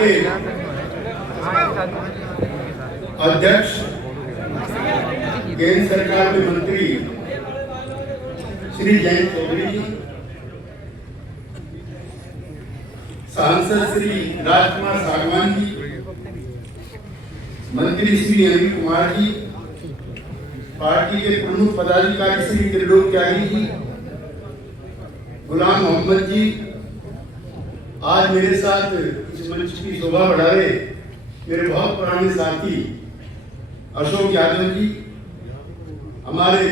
के अध्यक्ष, केंद्र सरकार में मंत्री श्री जयंत चौधरी जी, सांसद श्री राजकुमार सागवान जी, मंत्री श्री अनिल कुमार जी, पार्टी के प्रमुख पदाधिकारी श्री त्रिलोक त्यागी जी, गुलाम मोहम्मद जी, आज मेरे साथ इस मंच की शोभा बढ़ा रहे मेरे बहुत पुराने साथी अशोक यादव जी, हमारे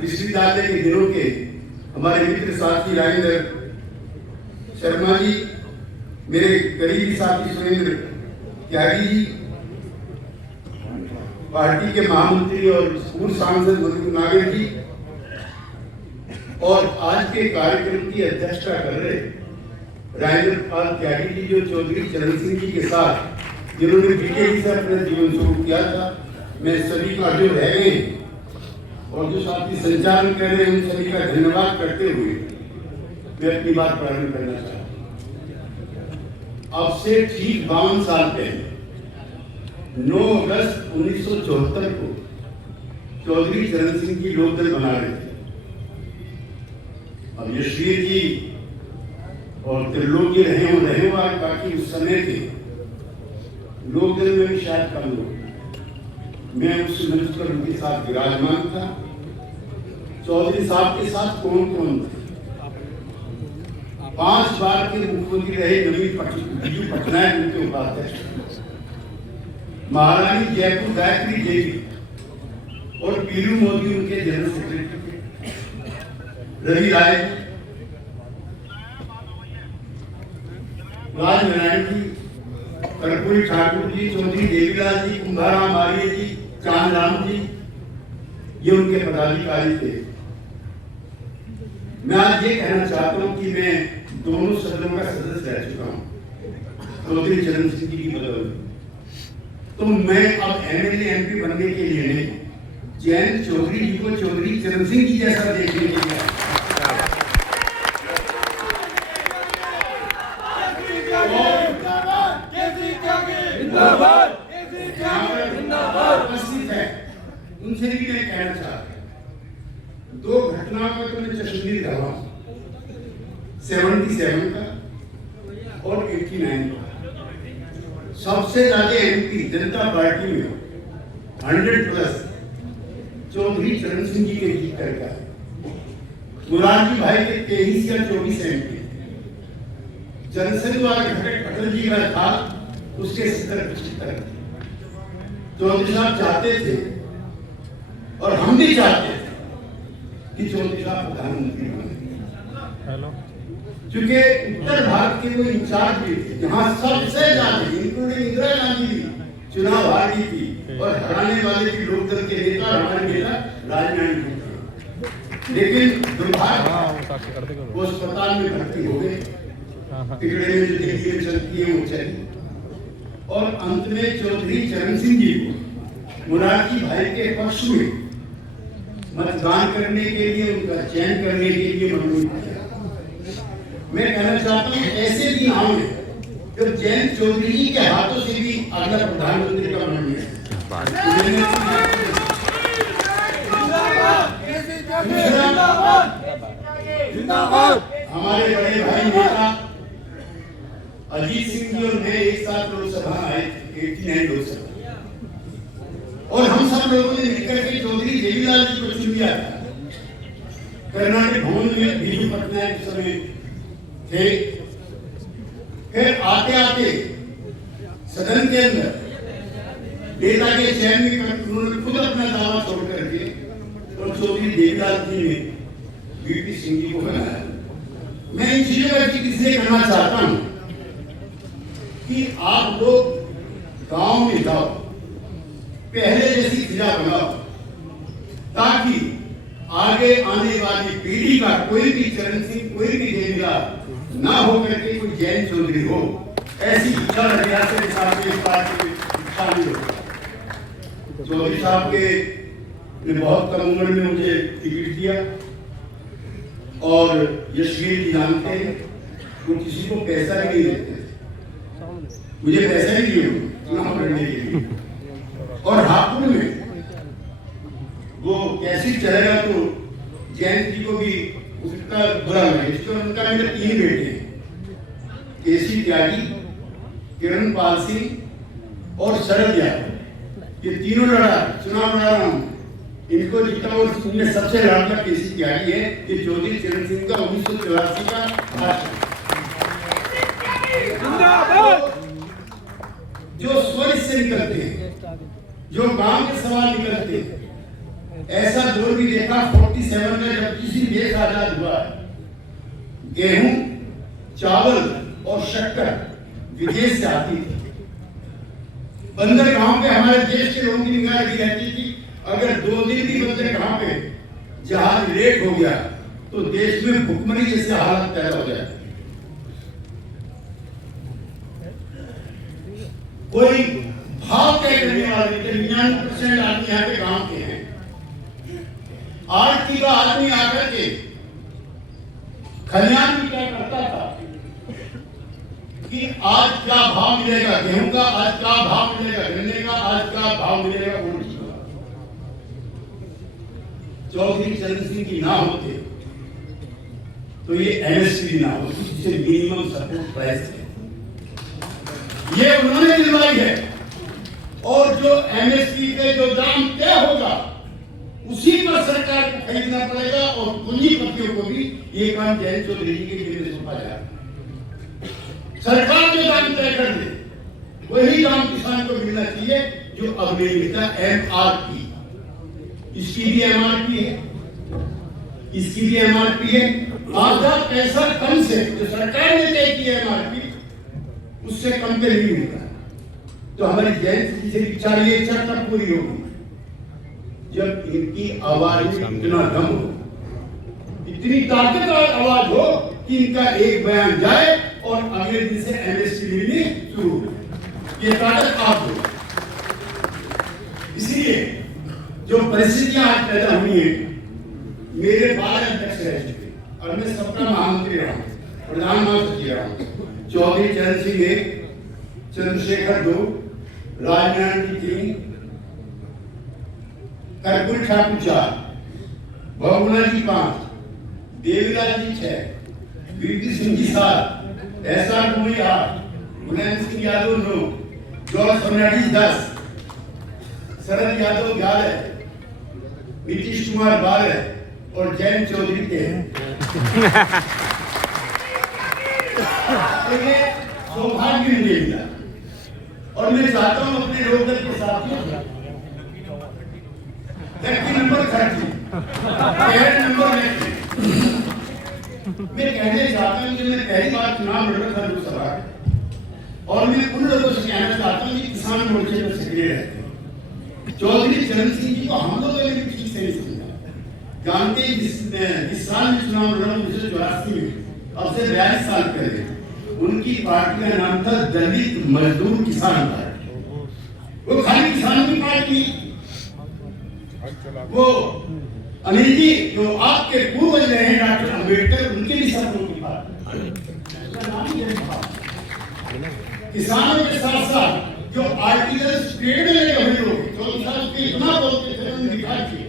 विश्वविद्यालय के दिनों के हमारे मित्र साथी राजेंद्र शर्मा जी, मेरे करीबी साथी सुरेंद्र त्यागी जी, पार्टी के महामंत्री और पूर्व सांसद मधु नागर जी, और आज के कार्यक्रम की अध्यक्षता कर रहे राजेंद्र पाल त्यागी जी, जो चौधरी चरण सिंह जी के साथ जिन्होंने बीकेडी से अपना जीवन शुरू किया था। मैं सभी का जो रह गए और जो साथी संचालन कर रहे हैं उन सभी का धन्यवाद करते हुए मैं अपनी बात प्रारंभ करना चाहता हूँ। अब से ठीक 52 साल पहले 9 अगस्त 1974 को चौधरी चरण सिंह जी लोकदल बना रहे थे। अब यशवीर जी और त्रिलोक जी रहे हो आज, बाकी उस समय थे लोकदल में भी शायद कम लोग, मैं उस मंच पर उनके साथ विराजमान था। चौधरी साहब के साथ कौन कौन थे? 5 बार के मुख्यमंत्री रहे नवीन बिजू पटनायक उनके उपाध्यक्ष, महारानी जयपुर गायत्री देवी और पीलू मोदी उनके जनरल सेक्रेटरी, रवि राय, राजनारायण जी, कर्पूरी ठाकुर जी, चौधरी देवीलाल जी, कुंभाराम आर्य जी, चांदराम जी, ये उनके पदाधिकारी थे। मैं आज ये कहना चाहता हूं कि मैं दोनों सदनों का सदस्य रह चुका हूं चौधरी चरण सिंह जी की बदौलत। तो मैं अब एमएलए एमपी बनने के लिए नहीं, जयंत चौधरी जी को चौधरी चरण सिंह जी जैसा देखने के लिए उपस्थित है, उनसे भी मैं कहना चाहता हूं 2 घटनाओं का तो मैं चश्मदीद रहा हूं, 77 का और 89 का। सबसे ज्यादा एमपी जनता पार्टी में 100+ चौधरी चरण सिंह जी के जीत करके आए। मुरारजी भाई के 23 या 24 एमपी, जनसंघ वाले घटक अटल जी का था उसके 70-75। चौधरी साहब चाहते थे और हम भी चाहते थे कि चौधरी साहब प्रधानमंत्री बने, क्योंकि उत्तर भारत के वो इंचार्ज भी थे जहां सबसे ज्यादा इंक्लूडिंग इंदिरा गांधी भी चुनाव हारी थी और हराने वाले भी लोकदल के नेता हमारे नेता राजनारायण जी थे। लेकिन दुर्भाग्य वो अस्पताल में भर्ती हो गए, टिकड़े में जो दिल्ली में चलती है वो चली, और अंत में चौधरी चरण सिंह जी को मुरारजी भाई के पक्ष में मतदान करने के लिए, उनका चयन करने के लिए मनोनीत किया। मैं कहना चाहता हूँ ऐसे दिन आए जब जयंत चौधरी जी के हाथों से भी अगला प्रधानमंत्री का मनोनीत हमारे बड़े भाई नेता अजीत सिंह जी और मैं एक साथ लोकसभा आए थे 89 लोकसभा, और हम सब लोगों ने मिलकर के चौधरी देवीलाल जी को चुन लिया था। कर्नाटक भवन में बीजू पटनायक समय थे। फिर आते आते सदन के अंदर नेता के चयन में उन्होंने खुद अपना दावा छोड़ करके और चौधरी देवीलाल जी ने वीपी सिंह जी को बनाया। मैं इन चीजों का जिक्र इसलिए करना चाहता हूं कि आप लोग गांव में जाओ, पहले जैसी फिजा बनाओ, ताकि आगे आने वाली पीढ़ी का कोई भी चरण सिंह, कोई भी देवीलाल ना हो करके कोई जयंत चौधरी हो, ऐसी इच्छा रियासत के साथ में पार्टी में शामिल हो। चौधरी साहब के ने बहुत कम उम्र में मुझे टिकट दिया, और यशवीर जी जानते हैं वो किसी को पैसा भी नहीं देते थे। मुझे पैसा ही दिए चुनाव लड़ने के लिए। और हापुड़ में वो कैसे चलेगा तो जयंत जी को भी उसका बुरा लगे। उनका मेरे 3 बेटे हैं, केसी त्यागी, किरण पाल सिंह और शरद यादव। ये तीनों चुनाव लड़ा रहा हूँ, इनको जीता। और उनमें सबसे लाडला केसी त्यागी है, ये चौधरी चरण सिंह का 1984 का भाषण। जो स्वर से निकलते हैं, जो गांव के सवाल निकलते हैं, ऐसा दौर भी देखा 47 में जब किसी देश आजाद हुआ है। गेहूं, चावल और शक्कर विदेश से आती थी। बंदरगाहों पे हमारे देश के लोगों की निगाह लगी रहती थी। अगर 2 दिन भी बंदरगाह पे जहाज लेट हो गया तो देश में भुखमरी जैसे हालत पैदा हो जाती। कोई भाव तय करने वाले 99% आदमी यहाँ पे गांव के हैं। आरती का आदमी आकर के खलियान भी क्या करता था कि आज क्या भाव मिलेगा गेहूं का, आज क्या भाव मिलेगा गन्ने का, आज क्या भाव मिलेगा गोल्ड का। चौधरी चरण सिंह की ना होते तो ये एमएसपी ना हो, जिसे मिनिमम सपोर्ट प्राइस है, ये उन्होंने दिलवाई है। और जो एमएसपी पे जो दाम तय होगा उसी पर सरकार को खरीदना पड़ेगा। और पूंजीपतियों को भी ये काम जयंत चौधरी जी के लिए सौंपा जाएगा। सरकार जो दाम तय कर दे वही दाम किसान को मिलना चाहिए जो अब नहीं मिलता। एमआरपी, इसकी भी एमआरपी है, इसकी भी एमआरपी है। आधा पैसा कम से जो सरकार ने तय की एमआरपी उससे कम पे नहीं मिलता। तो हमारी जयंत जी से विचार ये इच्छा तब पूरी होगी जब इनकी आवाज में इतना दम हो, इतनी ताकतवर आवाज हो कि इनका एक बयान जाए और अगले दिन से एमएसपी मिलनी शुरू हो। ये ताकत आप हो। इसलिए जो परिस्थितियां आज पैदा हुई है, मेरे 12 अध्यक्ष रह चुके और मैं सबका महामंत्री रहा हूँ, प्रधानमंत्री रहा हूँ। चौधरी चरण सिंह 1, चंद्रशेखर 2, राजनारायण जी 3, कर्पूरी ठाकुर 4, बहुगुणा जी 5, देवीलाल जी 6, वीपी सिंह जी 7, एसआर डोई 8, मुलायम सिंह यादव 9, जॉर्ज फर्नांडिस 10, शरद यादव 11, नीतीश कुमार 12 और जयंत चौधरी 13। सौभाग्य मुझे मिला और मैं चाहता हूं अपने लोकदल के साथियों नंबर 30 नंबर मैं कहने चाहता हूं कि मैं पहली बार चुनाव लड़ रहा था लोकसभा और मैं उन लोगों से कहना चाहता हूं कि किसान मोर्चे में सक्रिय रहते हैं। चौधरी चरण सिंह जी को हम लोगों ने भी ठीक से नहीं समझा। जानते हैं जिस साल में चुनाव लड़ा 1984 में, अब से 42 साल पहले, उनकी पार्टी का नाम था दलित मजदूर किसान पार्टी। वो खाली किसान की पार्टी, वो अनिल जी जो आपके पूर्वज रहे हैं डॉक्टर अंबेडकर, उनके भी सपनों की पार्टी। किसानों के साथ साथ जो आर्टिकल ट्रेड में लगे हुए लोग 14 साल के इतना बोलते थे उन्होंने दिखा दिया।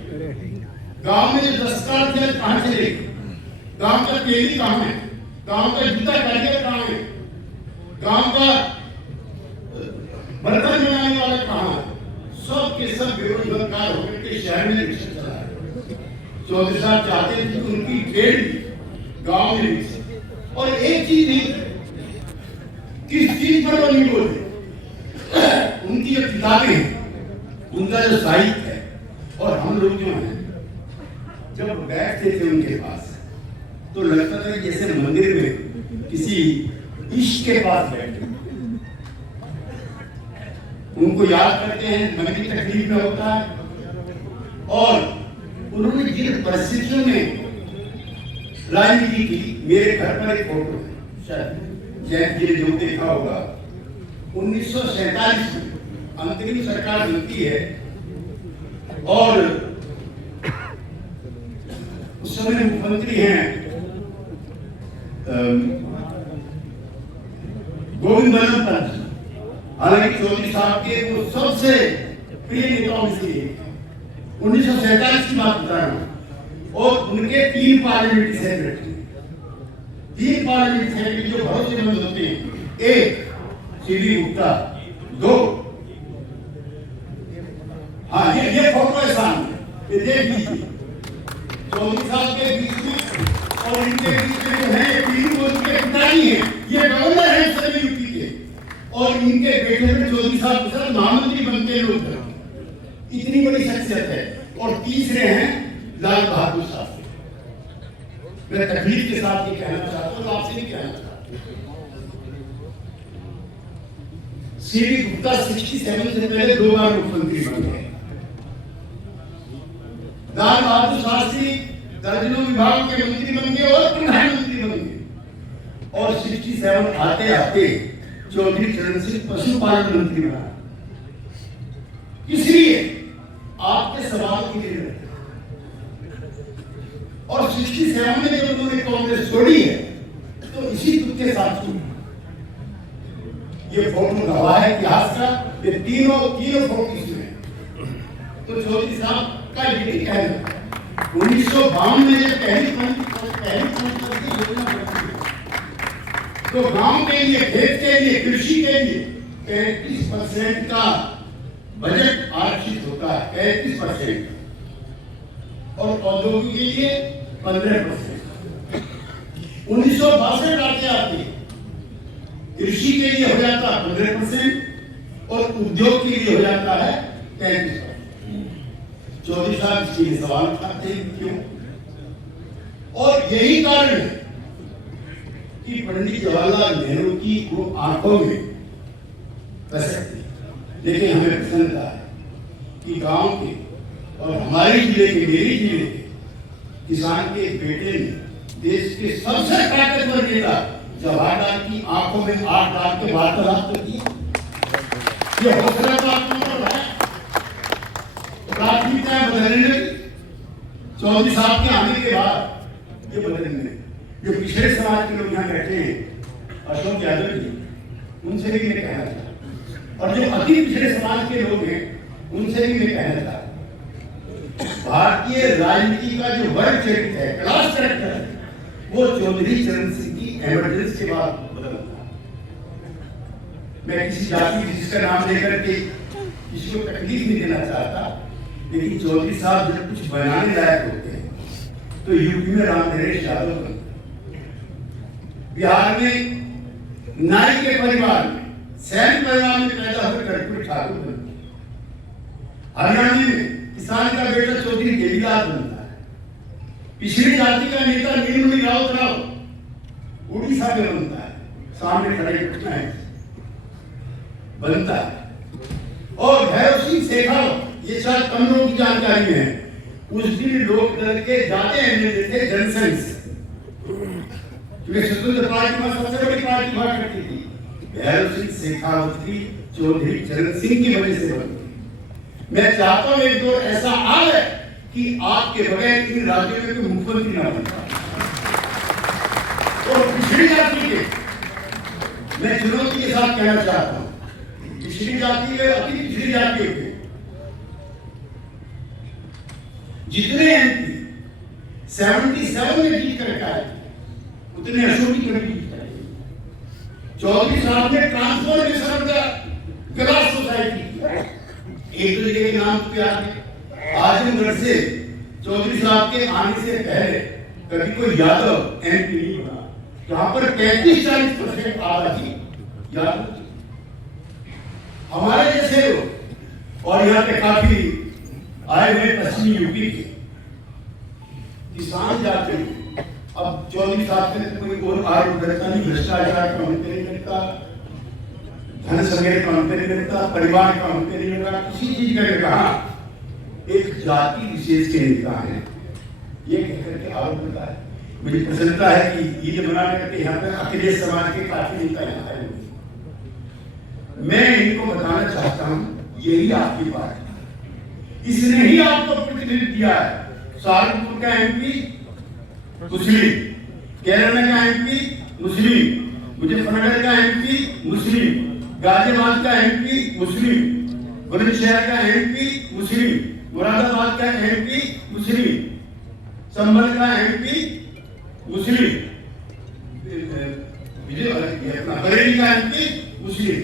गांव में जो दस्तकार थे कहां चले, गांव का तेली कहां है, गांव का जूता कारीगर कहां है, गांव का बर्तन बनाने वाला कहां है, सब के सब बेरोजगार होकर के शहर में रिक्शा चला रहे। चौधरी साहब चाहते थे कि उनकी ट्रेड गांव में विकसे। और एक चीज नहीं, किस चीज पर वो नहीं बोलते, उनकी जो किताबें हैं, उनका जो साहित्य है, और हम लोग जो हैं जब बैठते थे उनके पास तो लगता था जैसे मंदिर में किसी इश्क के पास बैठे। उनको याद करते हैं, मन की तकलीफ में होता है। और उन्होंने जिन परिस्थितियों में राजनीति की, मेरे घर पर एक फोटो है, शायद जयंत जी ने जो देखा होगा, 1947 में अंतरिम सरकार बनती है और उस समय मुख्यमंत्री हैं गोविंद बल्लभ पंत। सबसे प्रिय नेताओं में से एक है। 1947 की बात बता रहा हूँ। और उनके 3 पार्लियामेंट्री सेक्रेटरी, 3 पार्लियामेंट्री सेक्रेटरी जो भरोसेमंद होते हैं। 1 सीवी गुप्ता, 2 हाँ ये फोटो है सामने, ये देख लीजिए। 24 साल के बीच में और इनके बीच में जो है पीडी मोदी के पिताजी हैं, ये गवर्नर हैं सभी यूपी के, और इनके बेटे में 24 साल के साथ महामंत्री बनते लोग, इतनी बड़ी शख्सियत है। और तीसरे हैं लाल बहादुर शास्त्री। मैं तकलीफ के साथ ये कहना चाहता हूँ, आपसे नहीं कहना चाहता। सीवी गुप्ता 67 से पहले 2 बार मुख्यमंत्री बन गए। लाल बहादुर शास्त्री दर्जनों विभाग के मंत्री बन गए और प्रधानमंत्री बन गए। और 67 आते आते चौधरी चरण सिंह पशुपालन मंत्री बना। इसलिए आपके सवाल के लिए और 67 में जब उन्होंने कांग्रेस छोड़ी है तो इसी दुख के साथ छोड़ी। ये फोटो गवाह है इतिहास का, ये तीनों फोटो इसमें। तो चौधरी साहब का ये कहना 1952 में जब पहली योजना बनी तो गांव के लिए, खेत के लिए, कृषि के लिए 35% का बजट आरक्षित होता है, 35%, और औद्योगिक के लिए 15%। 1962 आते आते कृषि के लिए हो जाता है 15% और उद्योग के लिए हो जाता है 33%। चौधरी साहब इसके लिए सवाल उठाते हैं क्यों? और यही कारण है कि पंडित जवाहरलाल नेहरू की वो आंखों में कसक थी, लेकिन हमें पसंद है कि गांव के और हमारे जिले के, मेरी जिले के किसान के बेटे ने देश के सबसे ताकतवर नेता जवाहरलाल की आंखों में आग डाल के वार्तालाप की। ये हौसला तो आपको है। प्राथमिकताएं बदलने लगी चौधरी साहब के आने के बाद। ये बदलने जो पिछड़े समाज के लोग यहाँ बैठे हैं, अशोक यादव जी, उनसे भी मैं कहना चाहता, और जो अति पिछड़े समाज के लोग हैं उनसे भी मैं कहना चाहता, भारतीय राजनीति का जो वर्ग चरित्र है, क्लास कैरेक्टर है, वो चौधरी चरण सिंह की एमरजेंस के बाद बदला। मैं किसी जाति जिसका नाम लेकर के किसी को तकलीफ नहीं देना चाहता, लेकिन चौधरी साहब जब कुछ बनाने लायक होते हैं तो यूपी में रामनरेश यादव बनते, बिहार में नाई के परिवार में, सैनिक परिवार में पैदा होकर कर्पूरी ठाकुर बनते, हरियाणा में किसान का बेटा चौधरी देवीलाल बनता है, पिछड़ी जाति का नेता नीलमणि राव उड़ीसा में बनता है, सामने खड़े घटना है बनता है। और भैरव सिंह शेखावत, ये शायद कम लोगों की जानकारी में है, उस दिन लोक दल के जाते एमएलए थे जनसंघ से, क्योंकि स्वतंत्र पार्टी में सबसे बड़ी पार्टी हुआ करती थी। भैरव सिंह शेखावत की चौधरी चरण सिंह की वजह से बनी। मैं चाहता हूं एक दौर ऐसा आ जाए कि आपके बगैर इन राज्यों में कोई मुख्यमंत्री ना बनता। और पिछड़ी जाति के मैं चुनौती के साथ कहना चाहता हूं, पिछड़ी जाति के, अति पिछड़ी जातियों के जितने एमपी 77 में जीत कर आए उतने अशोक की कमेटी जीत कर। चौधरी साहब ने transformation of the class society किया। एक तो जगह के नाम पे आके आजमगढ़ से चौधरी साहब के आने से पहले कभी कोई यादव एमपी नहीं बना, जहां पर 35-40% आबादी यादव। हमारे जैसे लोग और यहाँ पे काफी आए हुए पश्चिमी यूपी के किसान जाते हैं। अब चौधरी साहब ने कोई और आरोप करता नहीं, भ्रष्टाचार का अंत नहीं करता, धन संग्रह का अंत नहीं करता, परिवार का अंत नहीं करता, किसी चीज का कहा एक जाति विशेष के नेता है ये कहकर के आरोप करता है। मुझे प्रसन्नता है कि ये बना करके यहाँ पे अखिलेश समाज के काफी नेता यहाँ आए। मैं इनको बताना चाहता हूँ यही आपकी बात है, इसने ही आपको प्रतिनिधित्व दिया है। सहारनपुर का एमपी मुस्लिम, केरल का एमपी मुस्लिम, मुजफ्फरनगर का एमपी मुस्लिम, गाजियाबाद का एमपी मुस्लिम, बुलंदशहर का एमपी मुस्लिम, मुरादाबाद का एमपी मुस्लिम, संभल का एमपी मुस्लिम, बरेली का एमपी मुस्लिम।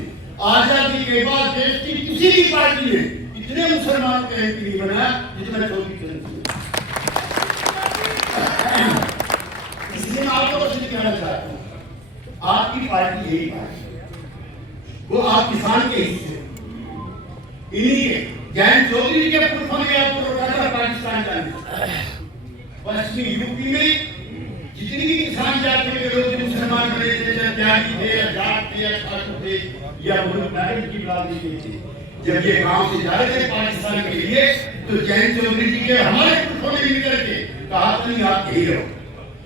आजादी के बाद देश की किसी भी पार्टी ने इतने मुसलमान का एमपी नहीं बनाया जितना चौधरी चरण सिंह। इसलिए मैं आपको बस कहना चाहता हूँ, आपकी पार्टी यही पार्टी है, वो आप किसान के हिस्से, इन्हीं के जैन चौधरी के पुरखों ने आपको रोका था पाकिस्तान जाने। पश्चिमी यूपी में जितनी भी किसान जाति के लोग मुसलमान बने थे, चाहे त्यागी थे या जाट थे या ठाकुर थे या मुल्क नागरिक की बिरादरी के थे, जब ये गांव से जा रहे थे पाकिस्तान के लिए, तो जैन चौधरी जी के हमारे पुरखों ने मिलकर के कहा था नहीं आप यही रहो,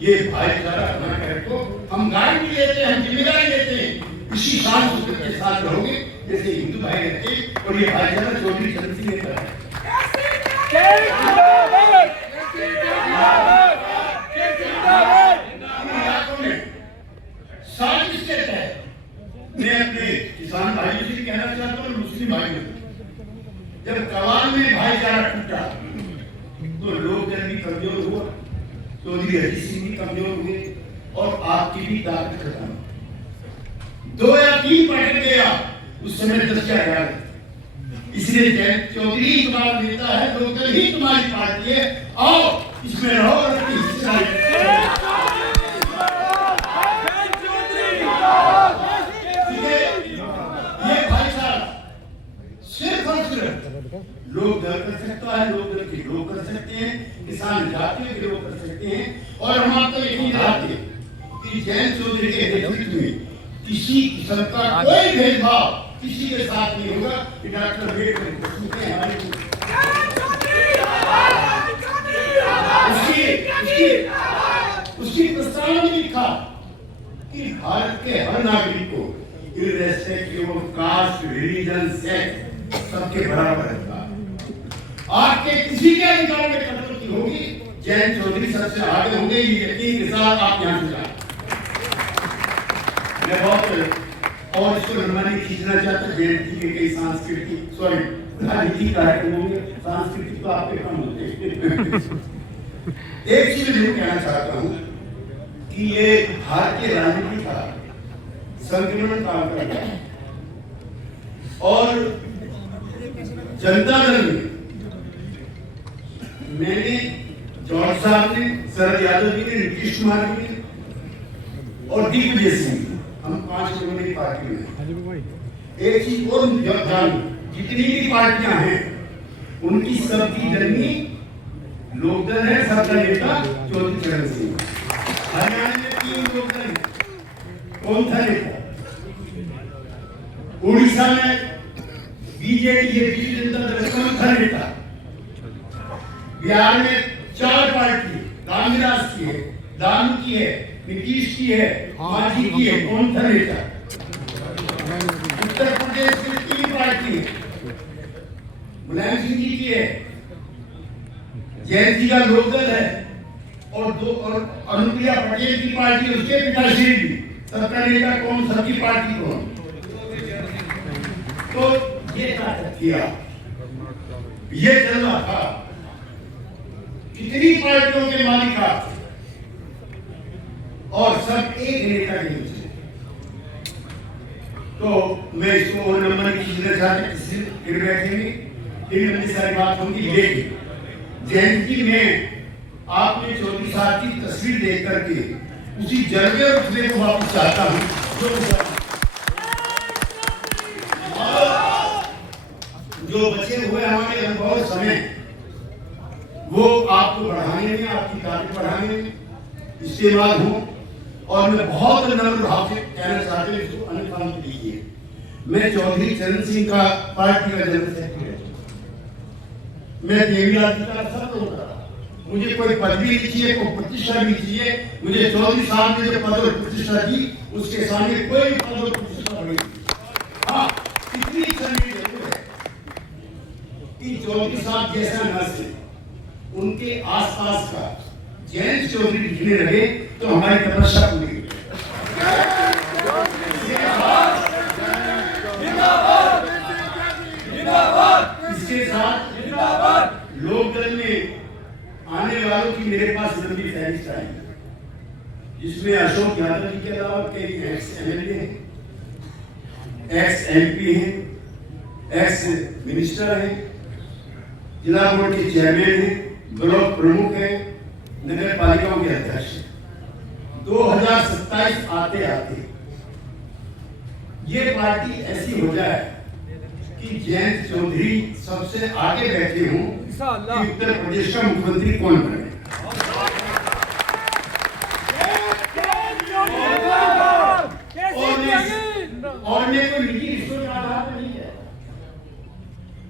ये भाईचारा बना रखो, हम गारंटी लेते हैं, हम जिम्मेदारी लेते हैं, इसी शान सूत्र के साथ रहोगे जैसे हिंदू भाई रहते, और ये भाईचारा चौधरी चरण सिंह ने करा है। साजिश के तहत मैं अपने किसान भाइयों से कहना चाहता हूँ, मुस्लिम भाइयों, जब कवाल में भाईचारा टूटा तो लोग भी कमजोर हुआ, चौधरी हरि सिंह भी कमजोर हुए और आपकी भी ताकत खत्म। 2 या 3 पटक गया, उस समय 10 या 11। इसलिए जैन चौधरी तुम्हारा नेता है, लोकदल ही तुम्हारी पार्टी है, आओ इसमें रहो और अपनी हिस्सेदारी। ये भाईचारा सिर्फ और सिर्फ लोग दल कर सकता है, लोग दल के लोग कर सकते हैं, किसान जातियों के लोग कर सकते हैं। और हम आपको यकीन दिलाते हैं कि जैन चौधरी के नेतृत्व में किसी किस्म का कोई भेदभाव किसी के साथ नहीं होगा। कि डॉक्टर अम्बेडकर उसकी प्रस्तावना में लिखा कि भारत के हर नागरिक को irrespective of caste, religion, sex सबके बराबर अधिकार। आपके किसी के अधिकार में कटौती होगी, जैन चौधरी सबसे आगे होंगे, ये यकीन के साथ आप यहाँ से जाए। मैं बहुत और इसको लंबा नहीं खींचना चाहता, जयंती के कई सांस्कृतिक राजनीतिक कार्यक्रम होंगे, सांस्कृतिक तो आपके कम होते हैं। एक चीज मैं कहना चाहता हूँ कि ये भारतीय राजनीति का संक्रमण काम कर रहा है और जनता दल में मैंने, जॉर्ज साहब ने, शरद यादव जी ने, नीतीश कुमार जी ने और दिग्विजय सिंह, हम 5 लोगों की पार्टी में। एक चीज और जान, जितनी भी पार्टियां हैं उनकी सबकी जन्मी लोकदल है, सबका नेता चौधरी चरण सिंह। हरियाणा में 3 लोकदल है, कौन था नेता? उड़ीसा में बीजेडी है, बीजेपी जनता दल, कौन था नेता? बिहार में 4 पार्टी, रामविलास की है, दानू की है, नीतीश की है, मांझी की है, कौन था नेता? उत्तर प्रदेश में 3 पार्टी है, मुलायम सिंह जी की है, जैन जी का लोकदल है और अनुप्रिया पटेल की पार्टी, उसके पिताश्री भी, सबका नेता कौन, सबकी पार्टी कौन? तो ये ताकत किया, ये चल रहा था। कितनी पार्टियों के मालिक आप और सब एक नेता के नीचे। तो मैं इसको और नंबर नहीं खींचना चाहता, किसी फिर बैठेंगे, फिर लंबी सारी बात होगी। लेकिन जयंती में आपने चौधरी साहब की तस्वीर देख करके उसी जज्बे और उसमें को वापस चाहता हूँ जो बचे हुए हमारे अनुभव समय, वो आपको बढ़ाने में, आपकी ताकत बढ़ाने में इस्तेमाल हो। और मैं बहुत नम्र भाव से कहना चाहता हूँ, इसको अनुमान दीजिए, मैं चौधरी चरण सिंह का पार्टी का जनरल सेक्रेटरी, मैं देवीलाल जी का सब लोग कर रहा, मुझे कोई पदवी नहीं चाहिए, कोई प्रतिष्ठा नहीं चाहिए। मुझे चौधरी साहब ने जो पद और प्रतिष्ठा दी, उसके सामने कोई पद और प्रतिष्ठा नहीं। हाँ, इतनी समय जरूर है कि चौधरी साहब जैसा नस्ल, उनके आसपास का जैन चौधरी दिखने लगे तो हमारी तपस्या पूरी हुई। आने वालों की मेरे पास लंबी फहरिस्त आई, जिसमें अशोक यादव जी के अलावा कई एक्स MLA हैं, एक्स MP हैं, एक्स मिनिस्टर हैं, जिला बोर्ड के चेयरमैन हैं, ब्लॉक प्रमुख हैं, नगर पालिकाओं के अध्यक्ष हैं। 2027 आते आते ये पार्टी ऐसी हो जाए कि जयंत चौधरी सबसे आगे बैठे हों कि उत्तर प्रदेश का मुख्यमंत्री कौन बने। और ने कोई निजी रिश्तों के आधार पर नहीं है,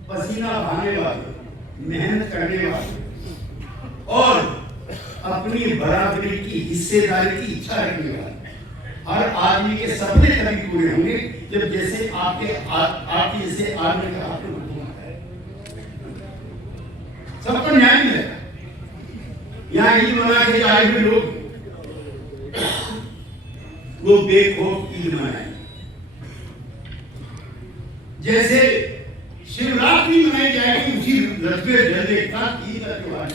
पसीना बहाने वाले, मेहनत करने वाले और अपनी बराबरी की हिस्सेदारी की इच्छा रखने वाले हर आदमी के सपने तभी पूरे होंगे जब जैसे आपके जैसे आदमी का आपको हुकूमत है, सबको न्याय मिलेगा। यहाँ ईद मना के आए हुए लोग वो बेखौफ ईद मनाएंगे, जैसे शिवरात्रि मनाई जाएगी उसी रस्मे जल्दे के साथ ईद का त्योहार।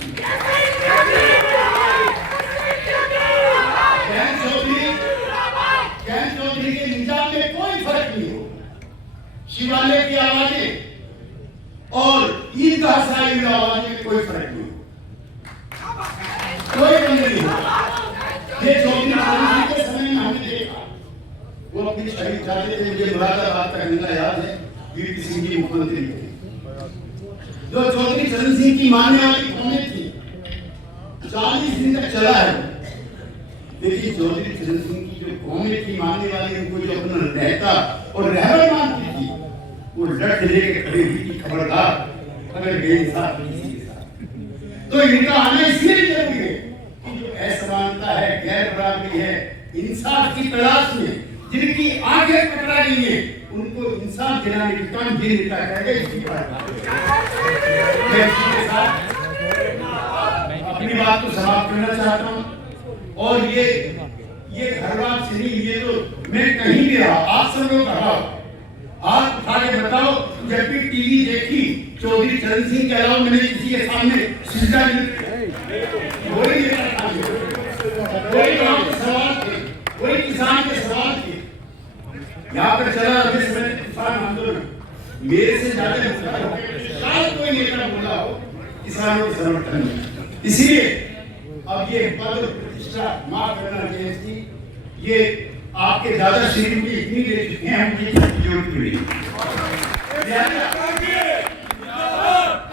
जयंत चौधरी के निजाम में कोई फर्क नहीं हो, शिवालय की आवाजें और ईदगाह से हुई आवाजें में कोई फर्क नहीं हो, कोई बंद नहीं हो। ये चौधरी के समय में हमने देखा, वो अपनी शहीद जाते थे। मुझे मुरादाबाद का घटना याद है, VP सिंह जी मुख्यमंत्री थे, जो चौधरी चरण सिंह की मानने वाली कौमें थी, 40 दिन तक चला है। देखिए चौधरी चरण सिंह की जो कौमें थी मानने वाली, उनको जो अपना रहता और रहबर मानती थी, वो डट लेके खड़ी हुई थी, खबरदार अगर बेइंसाफ किसी के साथ। तो इनका आना इसलिए जरूरी है कि जो असमानता है, गैर बराबरी है, इंसाफ की तलाश में जिनकी आंखें पकड़ा गई है, उनको इंसाफ दिलाने का काम ये नेता करेगा। इसकी अपनी बात को समाप्त करना चाहता हूं। और ये घर बात से नहीं, ये तो मैं कहीं भी रहा, आप सब लोग कहा, आप उठा के बताओ जब भी टीवी देखी चौधरी चरण सिंह के अलावा मैंने किसी के सामने सिजदा नहीं, वही सवाल थे, वही किसान के सवाल थे। यहाँ पर चला अभी समय किसान आंदोलन, मेरे से ज्यादा शायद कोई नेता बोला हो किसानों के समर्थन में। इसलिए अब ये पद प्रतिष्ठा माफ करना चाहिए, ये आपके दादा श्री मुझे इतनी दे चुके हैं, मुझे जरूरत नहीं।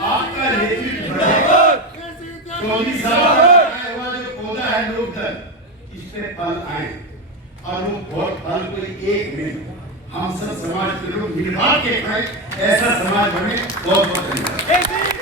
आपका नेतृत्व चौधरी साहब जो पौधा है लोकदल, इस पे फल आए और वो बहुत फल कोई एक में हम सब समाज के लोग मिलवा के खाए, ऐसा समाज बने। बहुत बहुत धन्यवाद।